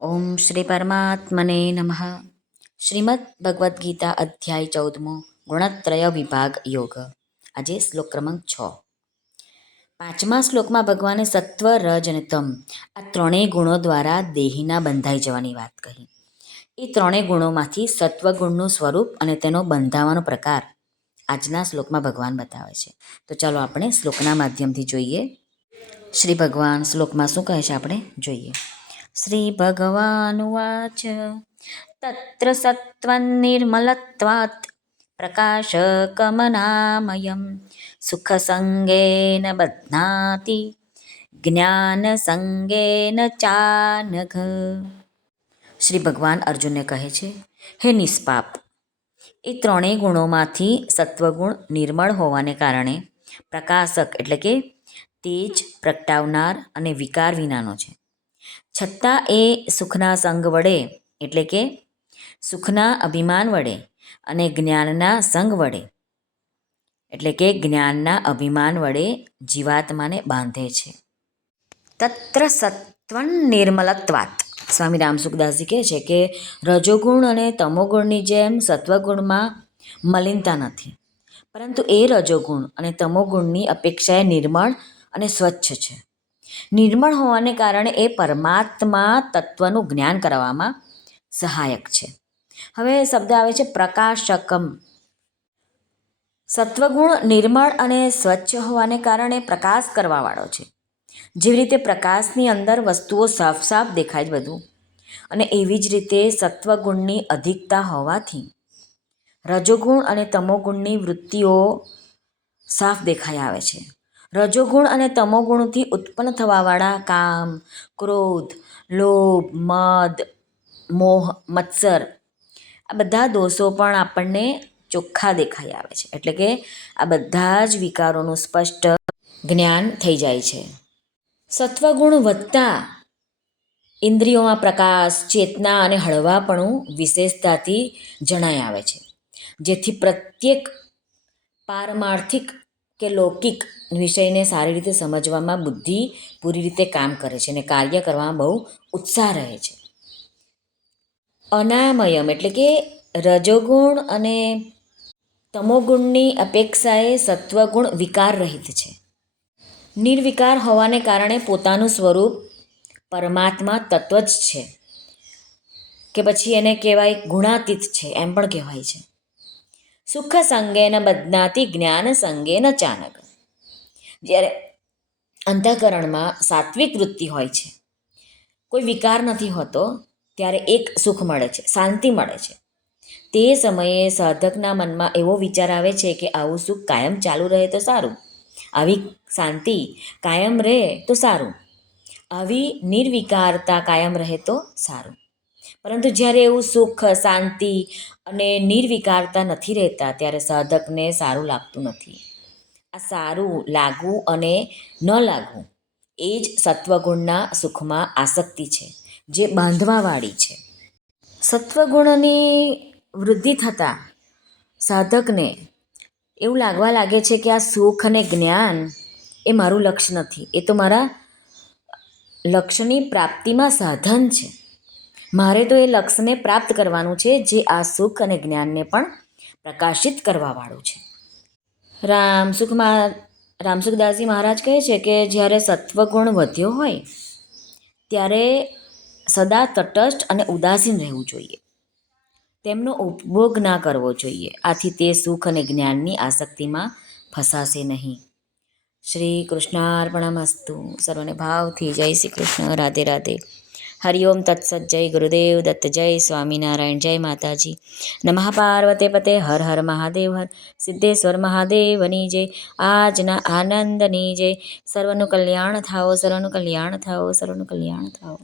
ઓમ શ્રી પરમાત્મને નમઃ. શ્રીમદ ભગવદ્ ગીતા અધ્યાય 14 ગુણત્રય વિભાગ યોગ. આજે શ્લોક ક્રમાંક 6. પાંચમા શ્લોકમાં ભગવાને સત્વ, રજ અને તમ આ ત્રણેય ગુણો દ્વારા દેહીના બંધાઈ જવાની વાત કહી. એ ત્રણેય ગુણોમાંથી સત્વગુણનું સ્વરૂપ અને તેનો બંધાવાનો પ્રકાર આજના શ્લોકમાં ભગવાન બતાવે છે. તો ચાલો આપણે શ્લોકના માધ્યમથી જોઈએ. શ્રી ભગવાન શ્લોકમાં શું કહે છે આપણે જોઈએ. શ્રી ભગવાનુવાચ તત્ર સત્વં નિર્મલત્વાत् પ્રકાશકમનામયં સુખસંગેન બધ્નાતિ જ્ઞાનસંગેન ચાનઘ. શ્રી ભગવાન અર્જુનને કહે છે, હે નિષ્પાપ, એ ત્રણેય ગુણોમાંથી સત્વગુણ નિર્મળ હોવાને કારણે પ્રકાશક એટલે કે તેજ પ્રગટાવનાર અને વિકાર વિનાનો છે. છતાં એ સુખના સંગ વડે એટલે કે સુખના અભિમાન વડે અને જ્ઞાનના સંગ વડે એટલે કે જ્ઞાનના અભિમાન વડે જીવાત્માને બાંધે છે. તત્ર સત્વં નિર્મલત્વાत्. સ્વામી રામસુખદાસજી કહે છે કે રજોગુણ અને તમોગુણની જેમ સત્વગુણમાં મલિનતા નથી, પરંતુ એ રજોગુણ અને તમોગુણની અપેક્ષાએ નિર્મળ અને સ્વચ્છ છે. નિર્મળ હોવાને કારણે એ પરમાત્મા તત્વનું જ્ઞાન કરવામાં સહાયક છે. હવે શબ્દ આવે છે પ્રકાશકમ. સત્વગુણ નિર્મળ અને સ્વચ્છ હોવાને કારણે પ્રકાશ કરવાવાળો છે. જેવી રીતે પ્રકાશની અંદર વસ્તુઓ સાફ સાફ દેખાય બધું, અને એવી જ રીતે સત્વગુણની અધિકતા હોવાથી રજોગુણ અને તમોગુણની વૃત્તિઓ સાફ દેખાઈ આવે છે. રજોગુણ અને તમોગુણથી ઉત્પન્ન થવાવાળા કામ, ક્રોધ, લોભ, મદ, મોહ, મત્સર આ બધા દોષો પણ આપણને ચોખ્ખા દેખાઈ આવે છે. એટલે કે આ બધા જ વિકારોનું સ્પષ્ટ જ્ઞાન થઈ જાય છે. સત્વગુણ વધતા ઇન્દ્રિયોમાં પ્રકાશ, ચેતના અને હળવાપણું વિશેષતાથી જણાઈ આવે છે, જેથી પ્રત્યેક પારમાર્થિક કે લૌકિક વિષયને સારી રીતે સમજવામાં બુદ્ધિ પૂરી રીતે કામ કરે છે અને કાર્ય કરવામાં બહુ ઉત્સાહ રહે છે. અનામયમ એટલે કે રજોગુણ અને તમોગુણની અપેક્ષાએ સત્વગુણ વિકાર રહિત છે. નિર્વિકાર હોવાને કારણે પોતાનું સ્વરૂપ પરમાત્મા તત્વ જ છે, કે પછી એને કહેવાય ગુણાતીત છે એમ પણ કહેવાય છે. સુખ સંગેન બધ્નાતિ જ્ઞાન સંગેન ચાનક. જ્યારે અંતઃકરણમાં સાત્વિક વૃત્તિ હોય છે, કોઈ વિકાર નથી હોતો, ત્યારે એક સુખ મળે છે, શાંતિ મળે છે. તે સમયે સાધકના મનમાં એવો વિચાર આવે છે કે આવું સુખ કાયમ ચાલુ રહે તો સારું, આવી શાંતિ કાયમ રહે તો સારું, આવી નિર્વિકારતા કાયમ રહે તો સારું. પરંતુ જ્યારે એવું સુખ, શાંતિ અને નિર્વિકારતા નથી રહેતા, ત્યારે સાધકને સારું લાગતું નથી. આ સારું લાગવું અને ન લાગવું એ જ સત્વગુણના સુખમાં આસક્તિ છે, જે બાંધવાવાળી છે. સત્વગુણની વૃદ્ધિ થતાં સાધકને એવું લાગવા લાગે છે કે આ સુખ અને જ્ઞાન એ મારું લક્ષ્ય નથી, એ તો મારા લક્ષ્યની પ્રાપ્તિમાં સાધન છે. મારે તો એ લક્ષ્યને પ્રાપ્ત કરવાનું છે, જે આ સુખ અને જ્ઞાનને પણ પ્રકાશિત કરવાવાળું છે. રામસુખદાસજી મહારાજ કહે છે કે જ્યારે સત્વગુણ વધ્યો હોય ત્યારે સદા તટસ્થ અને ઉદાસીન રહેવું જોઈએ, તેમનો ઉપભોગ ના કરવો જોઈએ. આથી તે સુખ અને જ્ઞાનની આસક્તિમાં ફસાશે નહીં. શ્રી કૃષ્ણાર્પણમસ્તુ. સર્વને ભાવથી જય શ્રી કૃષ્ણ. રાધે રાધે. હરિઓમ તત્સત. જય ગુરુદેવ દત્ત. જય સ્વામિનારાયણ. જય માતાજી. નમઃ પાર્વતે પતે. હર હર મહાદેવ. હર સિદ્ધેશ્વર મહાદેવની જય. આજના આનંદની જય. સર્વનું કલ્યાણ થાઓ, સર્વનું કલ્યાણ થાઓ, સર્વનું કલ્યાણ થાઓ.